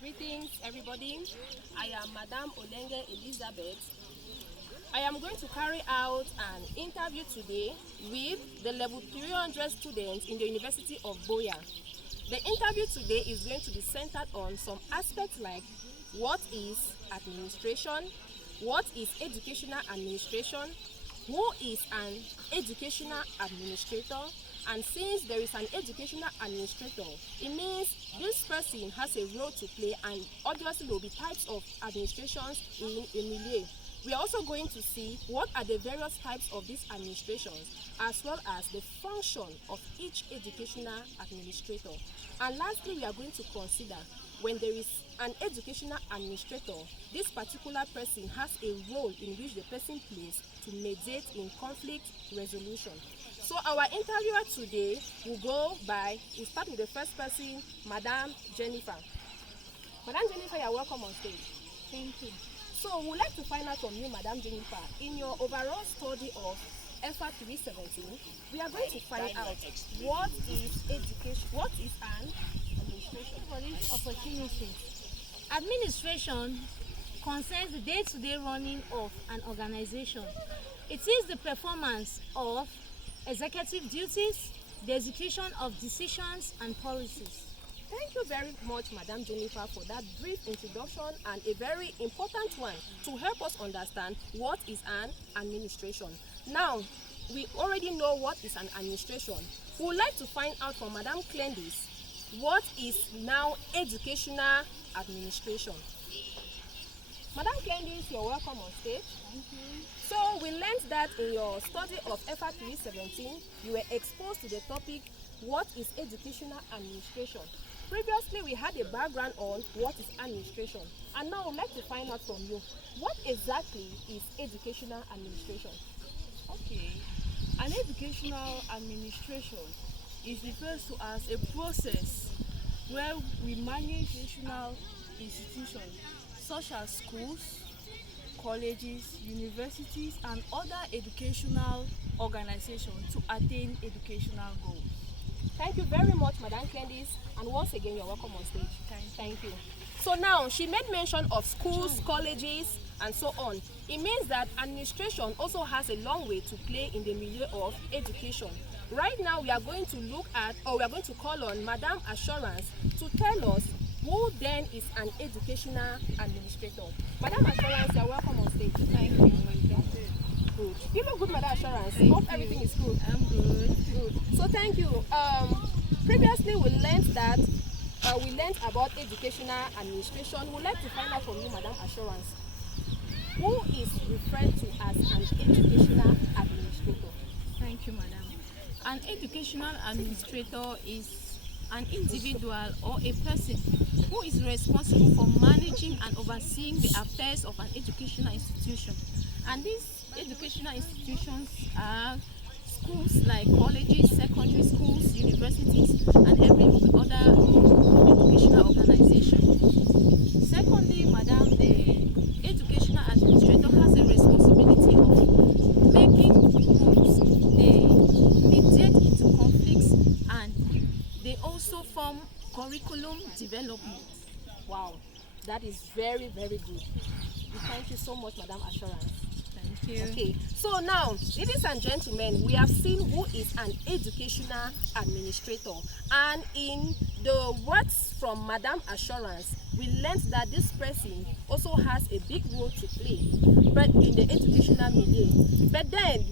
Greetings, everybody. I am Madam Olenge Elizabeth. I am going to carry out an interview today with the level 300 students in the University of Boya. The interview today is going to be centered on some aspects like what is administration, what is educational administration, who is an educational administrator, and since there is an educational administrator, it means this person has a role to play, and obviously there will be types of administrations in a milieu. We are also going to see what are the various types of these administrations, as well as the function of each educational administrator. And lastly, we are going to consider when there is an educational administrator, this particular person has a role in which the person plays to mediate in conflict resolution. So our interviewer today we'll start with the first person, Madam Jennifer. Madam Jennifer, you're welcome on stage. Thank you. So we'd like to find out from you, Madam Jennifer, in your overall study of FR 317, we are going to find out what is education, what is an administration. For this opportunity, administration concerns the day-to-day running of an organization. It is the performance of executive duties, the execution of decisions and policies. Thank you very much, Madam Jennifer, for that brief introduction and a very important one to help us understand what is an administration. Now, we already know what is an administration. We would like to find out from Madam Clendis what is now educational administration. Madam Clendis, you're welcome on stage. Thank you. So we learned that in your study of FR 317, you were exposed to the topic, what is educational administration? Previously, we had a background on what is administration. And now we'd like to find out from you, what exactly is educational administration? Okay, an educational administration is referred to as a process where we manage educational institutions such as schools, colleges, universities, and other educational organizations to attain educational goals. Thank you very much, Madam Clendis, and once again, you're welcome on stage. Thank you. So now, she made mention of schools, colleges, and so on. It means that administration also has a long way to play in the milieu of education. Right now, we are going to look at, or we are going to call on Madam Assurance to tell us who then is an educational administrator. Madam Assurance, you're welcome on stage. Thank you. Good. You look good, Madam Assurance. Thank Hope you. everything is good. I'm good. Good. So thank you. Previously, we learned about educational administration. We'd like to find out from you, Madam Assurance, who is referred to as an educational administrator? Thank you, madam. An educational administrator is an individual or a person who is responsible for managing and overseeing the affairs of an educational institution. And these educational institutions are schools like colleges, secondary schools, universities, and every other educational organization. Secondly, madam, the educational administrator has a responsibility of making rules. They mediate into conflicts, and they also form curriculum development. Wow, that is very, very good. Thank you so much, Madam Assurance. Thank you. Okay, so now, ladies and gentlemen, we have seen who is an educational administrator, and in the words from Madam Assurance, we learned that this person also has a big role to play, but in the educational milieu. But then,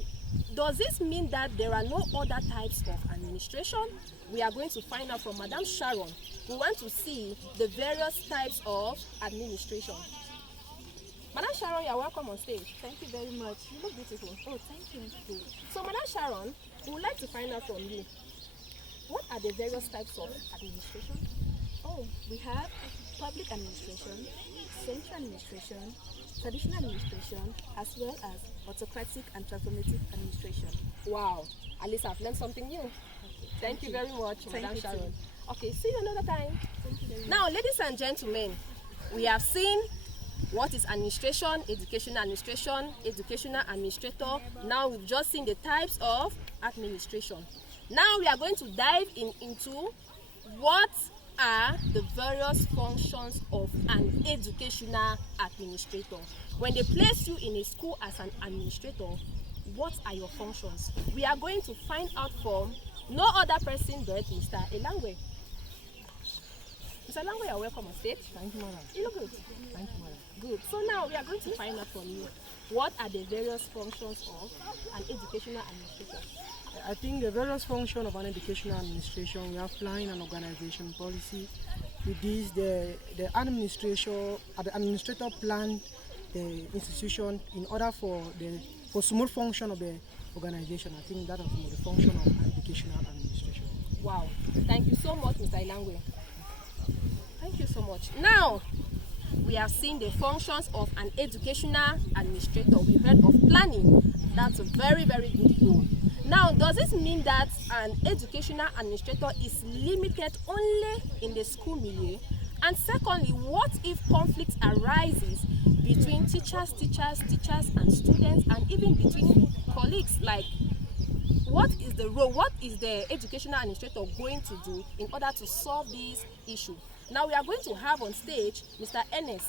does this mean that there are no other types of administration? We are going to find out from Madam Sharon. We want to see the various types of administration. Madam Sharon, you are welcome on stage. Thank you very much. You look beautiful. Oh, thank you. Good. So, Madam Sharon, we would like to find out from you, what are the various types of administration? Oh, we have public administration, central administration, traditional administration, as well as autocratic and transformative administration. Wow, at least I've learned something new. Okay. Thank you very much, Thank Madam you Sharon. too. Okay, see you another time. Thank you very much. Now, ladies and gentlemen, we have seen what is administration, educational administrator. Now we've just seen the types of administration. Now we are going to dive into what are the the various functions of an educational administrator? When they place you in a school as an administrator, what are your functions? We are going to find out from no other person but Mr. Elangwe. Mr. Elangwe, you're welcome on stage. Thank you, madam. You look good. Thank you, madam. Good. So now we are going to find out from you what are the various functions of an educational administrator. I think the various functions of an educational administration, we have planning and organization policy. With this, the administrator plan the institution in order for smooth function of the organization. I think that is the function of an educational administration. Wow. Thank you so much, Mr. Elangwe. Thank you so much. Now, we have seen the functions of an educational administrator. We heard of planning. That's a very, very good goal. Now, does this mean that an educational administrator is limited only in the school milieu? And secondly, what if conflict arises between teachers, and students, and even between colleagues? Like, what is the role, what is the educational administrator going to do in order to solve this issue? Now, we are going to have on stage Mr. Ernest.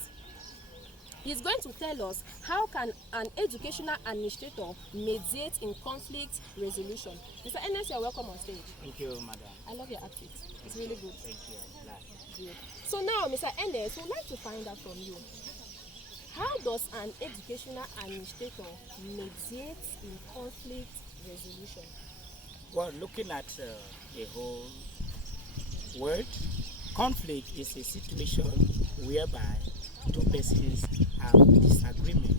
He's going to tell us how can an educational administrator mediate in conflict resolution. Mr. Ernest, you're welcome on stage. Thank you, madam. I love your outfit. It's really good. Thank you. I'm glad. Good. So now, Mr. Ernest, we'd like to find out from you, how does an educational administrator mediate in conflict resolution? Well, looking at the whole world, conflict is a situation whereby two persons have disagreement.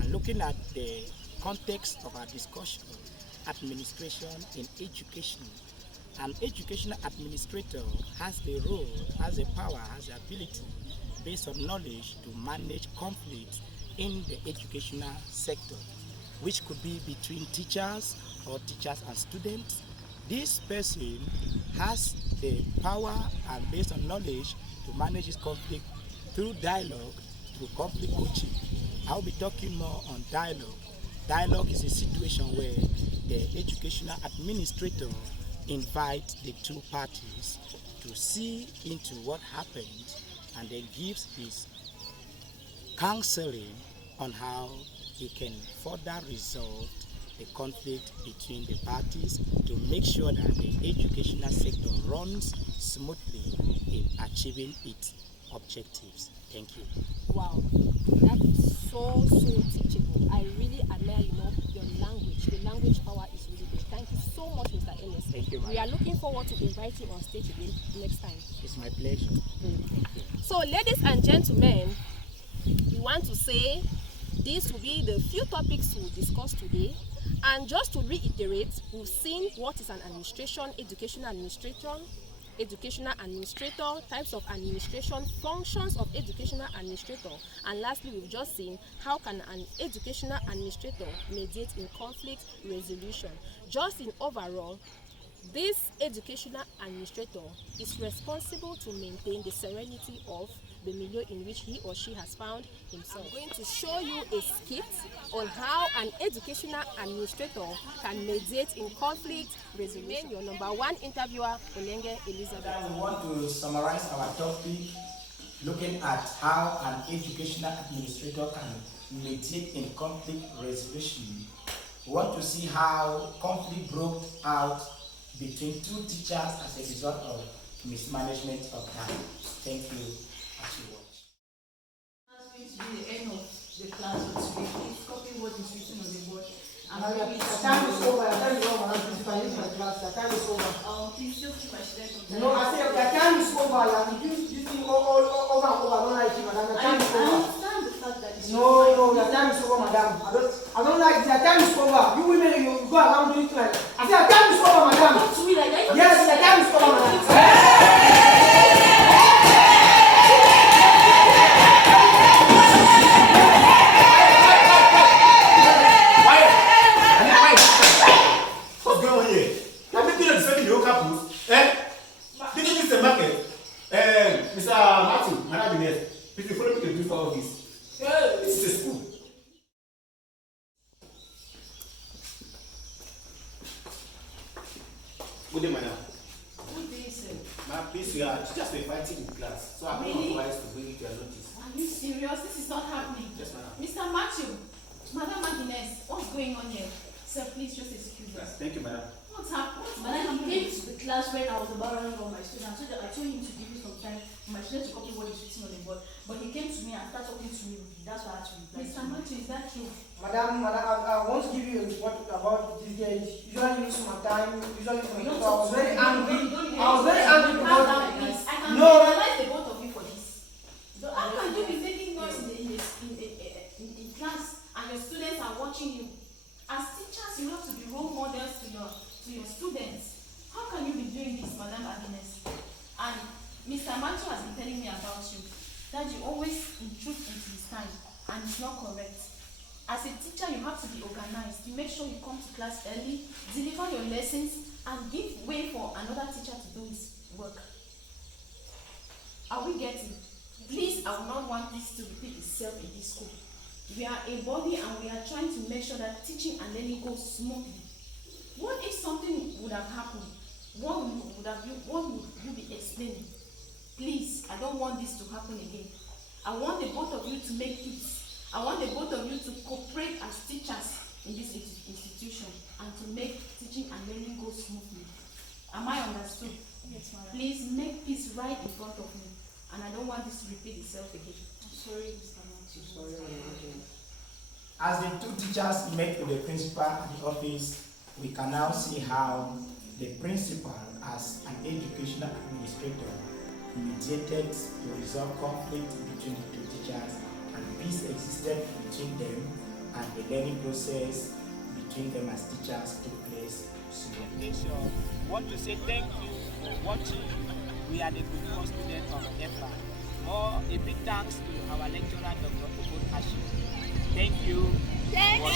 And looking at the context of our discussion, administration in education, an educational administrator has the role, has the power, has the ability, based on knowledge, to manage conflict in the educational sector, which could be between teachers or teachers and students. This person has the power and based on knowledge to manage this conflict through dialogue, through conflict coaching. I'll be talking more on dialogue. Dialogue is a situation where the educational administrator invites the two parties to see into what happened and then gives his counseling on how he can further resolve the conflict between the parties to make sure that the educational sector runs smoothly in achieving its objectives. Thank you. Wow, that is so teachable. I really admire, your language. The language power is really good. Thank you so much, Mr. Ernest. Thank you, We are looking forward to inviting you on stage again next time. It's my pleasure. So, ladies and gentlemen, we want to say this will be the few topics we'll discuss today. And just to reiterate, we've seen what is an administration, educational administrator, types of administration, functions of educational administrator, and lastly, we've just seen how can an educational administrator mediate in conflict resolution. Just in overall, this educational administrator is responsible to maintain the serenity of the milieu in which he or she has found himself. I'm going to show you a skit on how an educational administrator can mediate in conflict resolution. Your number one interviewer, Olenge Elizabeth. We want to summarize our topic looking at how an educational administrator can mediate in conflict resolution. We want to see how conflict broke out between two teachers as a result of mismanagement of time. Thank you as you watch. That's going to be the end of the class for today. Please copy what is written on the board. And The time is over. The time is over. If I use my class, the time is over. please just keep my students from No, I said the time is over. You use this thing over and over. I don't like it, madam. The time is I over. understand the fact that it's No, the time is over, madam. I don't like it. The time is over. You women, you go around doing it like. I said the time is over, madam. Talk to me like that. Yes, the time is over, madam. What's going on here? I'm making a decision in your campus. Eh? This is the market. with class. So I'm Really? not authorized to bring it to your notice. Are you serious? This is not happening. Yes, madam. Mr. Matthew, Madam Agnes, what's going on here? Sir, please just excuse us. Yes, thank you, madam. What's happening? Madam, he came to the class when I was borrowing from my students, so that I told him to give me some time for my students to copy what is written on the board. But he came to me and started talking to me. That's why I had to reply. Mr. Matthew, is that true? Madam, I want to give you a report about this guy. Usually use my time, usually for Don't so I was very angry. I was very Calm angry down, because please. I can No. penalize the both of you for this. How can you be making noise in class and your students are watching you? As teachers, you have to be role models to your students. How can you be doing this, Madam Agnes? And Mr. Matthew has been telling me about you, that you always intrude into his time, and it's not correct. As a teacher, you have to be organized. You make sure you come to class early, deliver your lessons, and give way for another teacher to do his work. Are we getting? Please, I will not want this to repeat itself in this school. We are a body and we are trying to make sure that teaching and learning goes smoothly. What if something would have happened? What would you be explaining? Please, I don't want this to happen again. I want the both of you to make peace. I want the both of you to cooperate as teachers in this institution and to make teaching and learning go smoothly. Am I understood? Yes, madam. Please make peace right in front of me, and I don't want this to repeat itself again. I'm sorry, Mr. Matthew. Sorry, Madam. As the two teachers met with the principal at the office, we can now see how the principal, as an educational administrator, mediated to resolve conflict between the two teachers, and peace existed between them, and the learning process between them as teachers took place smoothly. Want to say thank you for watching. We are the group of students of EFA. A big thanks to our lecturer, Dr. Ebot-Ashu. Thank you. Thank you.